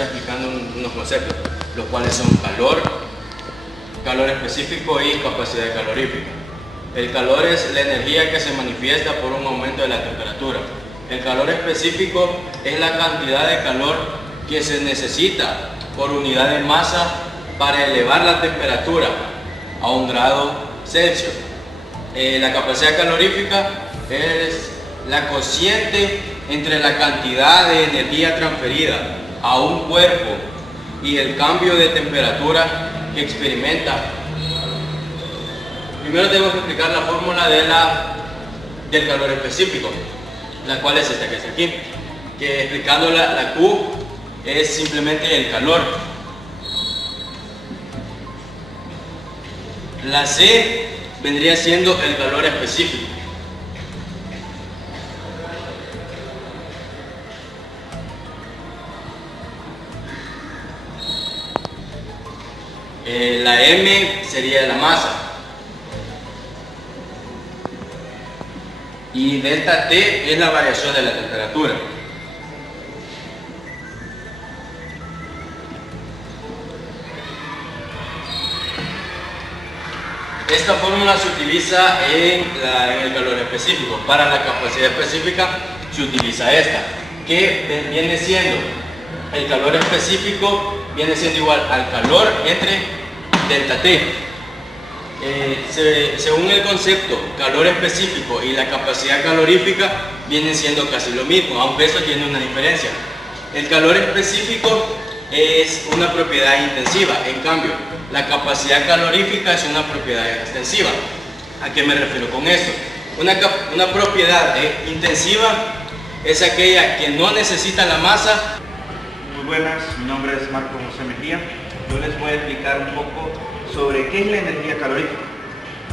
comenzar explicando unos conceptos, los cuales son calor, calor específico y capacidad calorífica. El calor es la energía que se manifiesta por un aumento de la temperatura. El calor específico es la cantidad de calor que se necesita por unidad de masa para elevar la temperatura a 1 grado Celsius. La capacidad calorífica es la cociente entre la cantidad de energía transferida a un cuerpo y el cambio de temperatura que experimenta. Primero tenemos que explicar la fórmula del calor específico, la cual es esta que está aquí, que explicando la Q es simplemente el calor. La C vendría siendo el calor específico. La M sería la masa. Y delta T es la variación de la temperatura. Esta fórmula se utiliza en el calor específico. Para la capacidad específica se utiliza esta, que viene siendo el calor específico, viene siendo igual al calor entre delta T. Según el concepto, calor específico y la capacidad calorífica vienen siendo casi lo mismo, aunque eso tiene una diferencia. El calor específico es una propiedad intensiva, en cambio, la capacidad calorífica es una propiedad extensiva. ¿A qué me refiero con esto? Una propiedad intensiva es aquella que no necesita la masa. Muy buenas, mi nombre es Marco José Mejía. Yo les voy a explicar un poco sobre qué es la energía calorífica.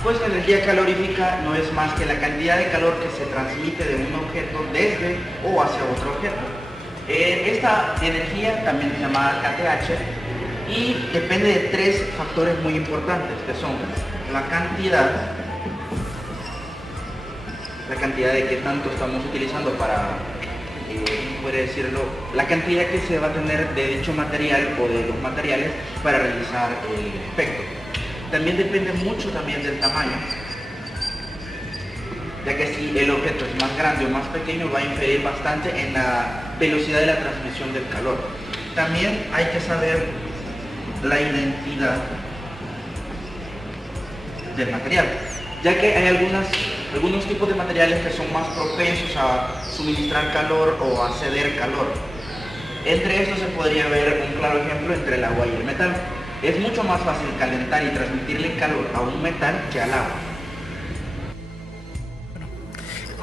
Pues la energía calorífica no es más que la cantidad de calor que se transmite de un objeto desde o hacia otro objeto. Esta energía también se llama kTh y depende de 3 factores muy importantes, que son la cantidad de qué tanto estamos utilizando para, puede decirlo, la cantidad que se va a tener de dicho material o de los materiales para realizar el efecto. También depende mucho también del tamaño, ya que si el objeto es más grande o más pequeño va a inferir bastante en la velocidad de la transmisión del calor. También hay que saber la identidad del material, ya que hay algunos tipos de materiales que son más propensos a suministrar calor o a ceder calor. Entre estos se podría ver un claro ejemplo entre el agua y el metal. Es mucho más fácil calentar y transmitirle calor a un metal que al agua.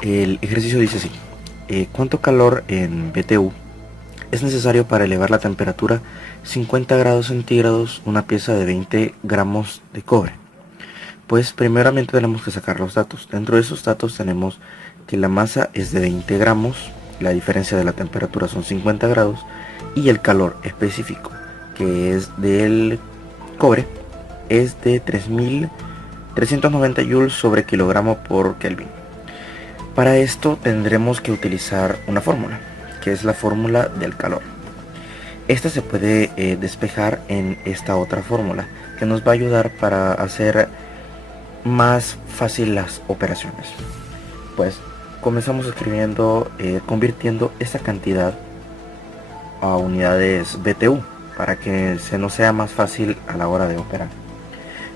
El ejercicio dice así: ¿cuánto calor en BTU es necesario para elevar la temperatura 50 grados centígrados una pieza de 20 gramos de cobre? Pues primeramente tenemos que sacar los datos. Dentro de esos datos tenemos que la masa es de 20 gramos, la diferencia de la temperatura son 50 grados y el calor específico, que es del cobre, es de 3.390 joules sobre kilogramo por Kelvin. Para esto tendremos que utilizar una fórmula, que es la fórmula del calor. Esta se puede despejar en esta otra fórmula, que nos va a ayudar para hacer más fácil las operaciones. Pues comenzamos escribiendo, convirtiendo esta cantidad a unidades BTU para que se nos sea más fácil a la hora de operar.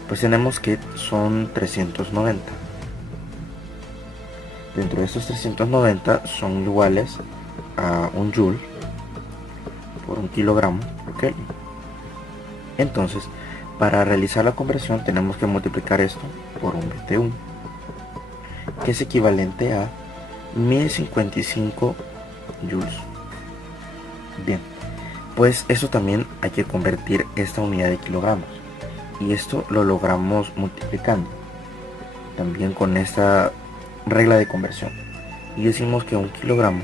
Pues tenemos que son 390. Dentro de estos 390 son iguales a 1 joule por 1 kilogramo por Kelvin. Entonces, para realizar la conversión tenemos que multiplicar esto por un BTU, que es equivalente a 1055 joules. Bien, pues eso también hay que convertir esta unidad de kilogramos, y esto lo logramos multiplicando también con esta regla de conversión, y decimos que 1 kilogramo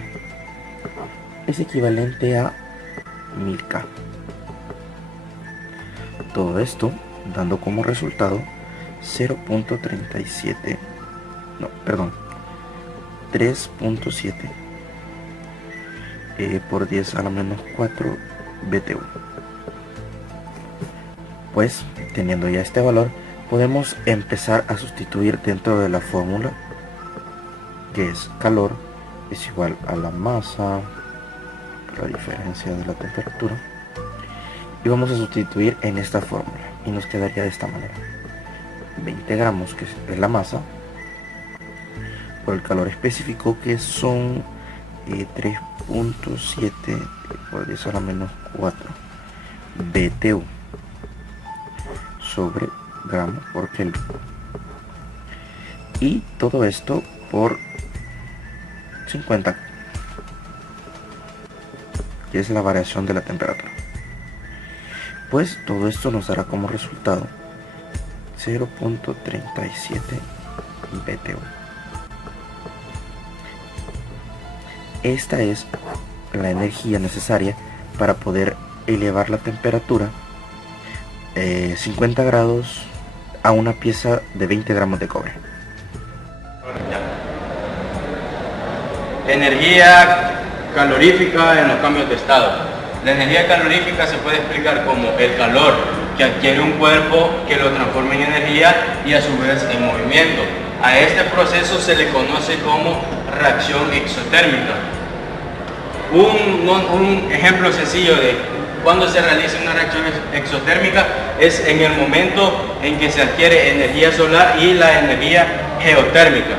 es equivalente a 1000K. Todo esto dando como resultado 3.7 por 10 a la menos 4 BTU. Pues, teniendo ya este valor, podemos empezar a sustituir dentro de la fórmula, que es calor es igual a la masa por la diferencia de la temperatura, y vamos a sustituir en esta fórmula y nos quedaría de esta manera: 20 gramos, que es la masa, por el calor específico, que son 3.7 por 10 a la menos 4 BTU sobre gramos por Kelvin, y todo esto por 50, que es la variación de la temperatura. Pues todo esto nos dará como resultado 0.37 BTU. Esta es la energía necesaria para poder elevar la temperatura 50 grados a una pieza de 20 gramos de cobre. Energía calorífica en los cambios de estado. La energía calorífica se puede explicar como el calor que adquiere un cuerpo, que lo transforma en energía y a su vez en movimiento. A este proceso se le conoce como reacción exotérmica. Un ejemplo sencillo de cuando se realiza una reacción exotérmica es en el momento en que se adquiere energía solar y la energía geotérmica.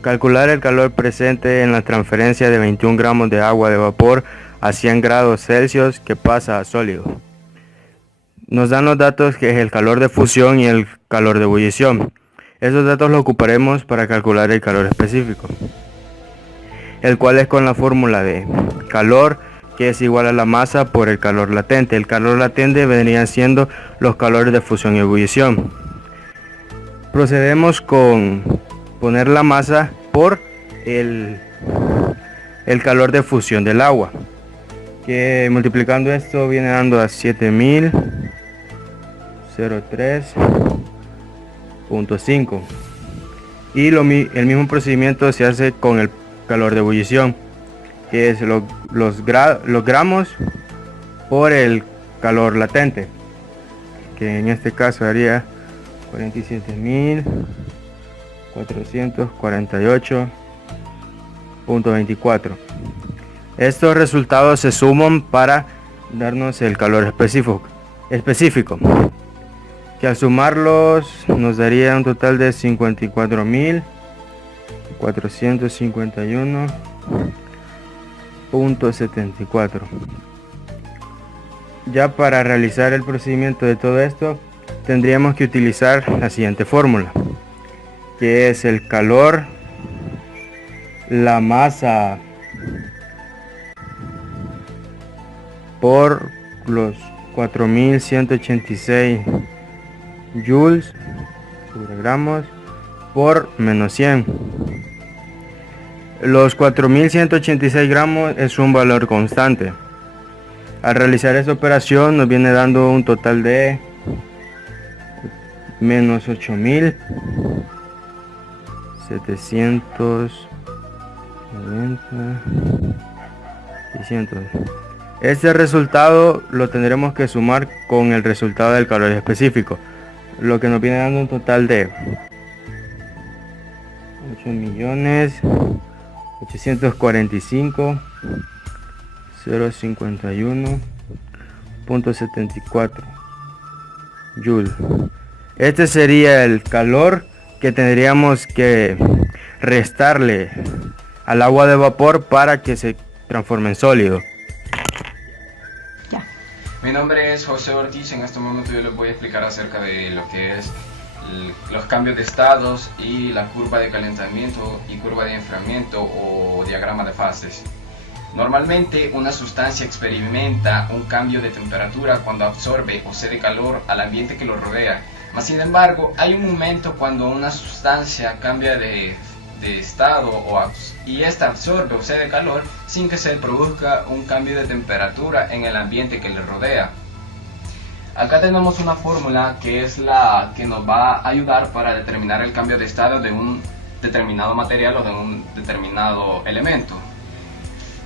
Calcular el calor presente en la transferencia de 21 gramos de agua de vapor a 100 grados Celsius que pasa a sólido. Nos dan los datos, que es el calor de fusión y el calor de ebullición. Esos datos los ocuparemos para calcular el calor específico, el cual es con la fórmula de calor, que es igual a la masa por el calor latente. El calor latente vendrían siendo los calores de fusión y ebullición. Procedemos con poner la masa por el calor de fusión del agua, que multiplicando esto viene dando a 7003.5, y el mismo procedimiento se hace con el calor de ebullición, que es los gramos por el calor latente, que en este caso daría 47.448.24. Estos resultados se suman para darnos el calor específico, que al sumarlos nos daría un total de 54.451.74. Ya para realizar el procedimiento de todo esto, tendríamos que utilizar la siguiente fórmula, que es el calor, la masa por los 4186 joules sobre gramos por menos 100. Los 4186 gramos es un valor constante. Al realizar esta operación nos viene dando un total de menos 8790. Este resultado lo tendremos que sumar con el resultado del calor específico, lo que nos viene dando un total de 8.845.051.74 joules. Este sería el calor que tendríamos que restarle al agua de vapor para que se transforme en sólido. Mi nombre es José Ortiz. En este momento yo les voy a explicar acerca de lo que es los cambios de estados y la curva de calentamiento y curva de enfriamiento o diagrama de fases. Normalmente una sustancia experimenta un cambio de temperatura cuando absorbe o cede calor al ambiente que lo rodea. Mas sin embargo, hay un momento cuando una sustancia cambia de estado y esta absorbe o cede calor sin que se produzca un cambio de temperatura en el ambiente que le rodea. Acá tenemos una fórmula que es la que nos va a ayudar para determinar el cambio de estado de un determinado material o de un determinado elemento.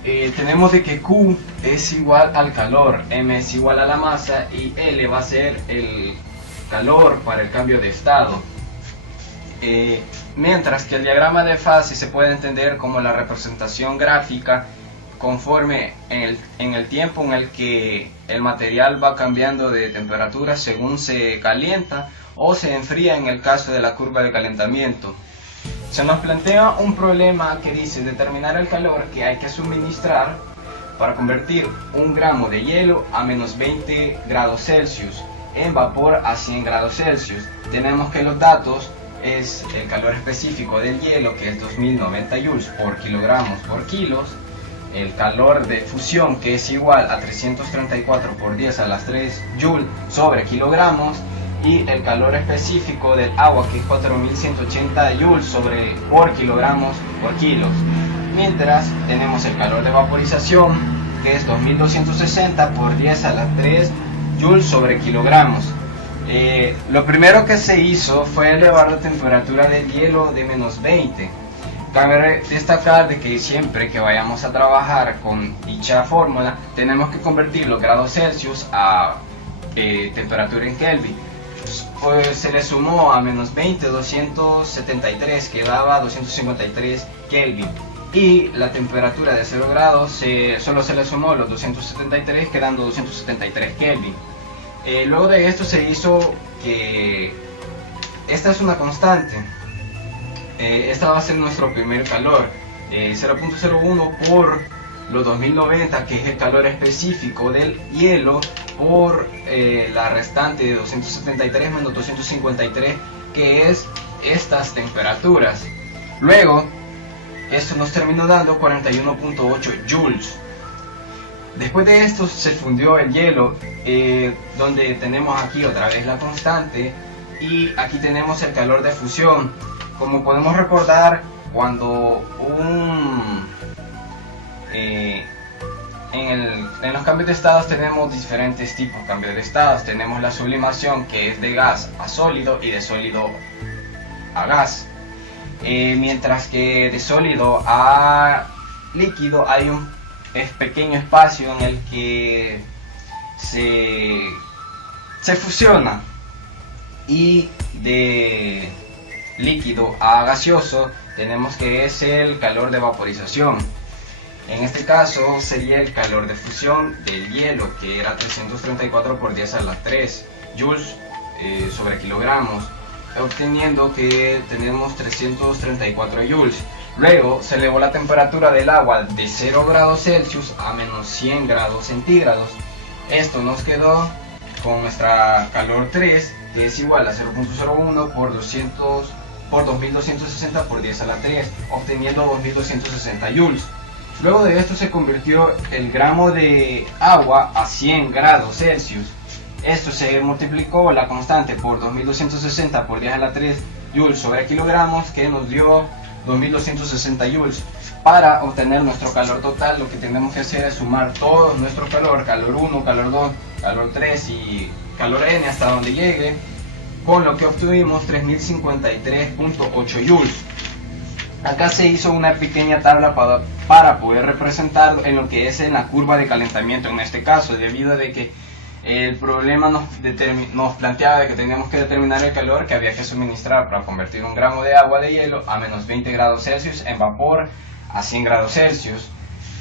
tenemos de que Q es igual al calor, M es igual a la masa y L va a ser el calor para el cambio de estado. Mientras que el diagrama de fase se puede entender como la representación gráfica conforme en el tiempo en el que el material va cambiando de temperatura según se calienta o se enfría en el caso de la curva de calentamiento. Se nos plantea un problema que dice determinar el calor que hay que suministrar para convertir 1 gramo de hielo a menos 20 grados Celsius en vapor a 100 grados Celsius. Tenemos que los datos es el calor específico del hielo, que es 2090 joules por kilogramos por kilos, el calor de fusión, que es igual a 334 por 10 a las 3 joules sobre kilogramos, y el calor específico del agua, que es 4180 joules por kilogramos por kilos. Mientras tenemos el calor de vaporización, que es 2260 por 10 a las 3 joules sobre kilogramos. Lo primero que se hizo fue elevar la temperatura del hielo de menos 20. Cabe destacar de que siempre que vayamos a trabajar con dicha fórmula tenemos que convertir los grados Celsius a temperatura en Kelvin. Pues se le sumó a menos 20 273, que daba 253 Kelvin, y la temperatura de 0 grados solo se le sumó los 273, quedando 273 Kelvin. Luego de esto se hizo que esta es una constante. Esta va a ser nuestro primer calor, 0.01 por los 2090, que es el calor específico del hielo, por la restante de 273 menos 253, que es estas temperaturas. Luego esto nos terminó dando 41.8 joules. Después de esto se fundió el hielo, donde tenemos aquí otra vez la constante, y aquí tenemos el calor de fusión. Como podemos recordar, cuando en los cambios de estados tenemos diferentes tipos de cambios de estados. Tenemos la sublimación, que es de gas a sólido y de sólido a gas, mientras que de sólido a líquido hay un pequeño espacio en el que se fusiona, y de líquido a gaseoso tenemos que es el calor de vaporización. En este caso sería el calor de fusión del hielo, que era 334 por 10 a las 3 joules sobre kilogramos, obteniendo que tenemos 334 joules. Luego se elevó la temperatura del agua de 0 grados Celsius a menos 100 grados centígrados. Esto nos quedó con nuestra calor 3, que es igual a 0.01 por 2260 por 10 a la 3, obteniendo 2260 joules. Luego de esto se convirtió el gramo de agua a 100 grados Celsius. Esto se multiplicó la constante por 2260 por 10 a la 3 joules sobre kilogramos, que nos dio 2260 joules. Para obtener nuestro calor total, lo que tenemos que hacer es sumar todo nuestro calor, calor 1, calor 2, calor 3 y calor n hasta donde llegue, con lo que obtuvimos 3053.8 joules. Acá se hizo una pequeña tabla para poder representarlo en lo que es en la curva de calentamiento en este caso, debido a que el problema nos planteaba de que teníamos que determinar el calor que había que suministrar para convertir 1 gramo de agua de hielo a menos 20 grados Celsius en vapor a 100 grados Celsius.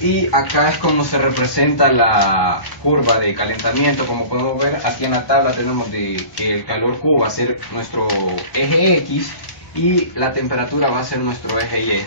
Y acá es como se representa la curva de calentamiento. Como podemos ver aquí en la tabla tenemos que el calor Q va a ser nuestro eje X y la temperatura va a ser nuestro eje Y.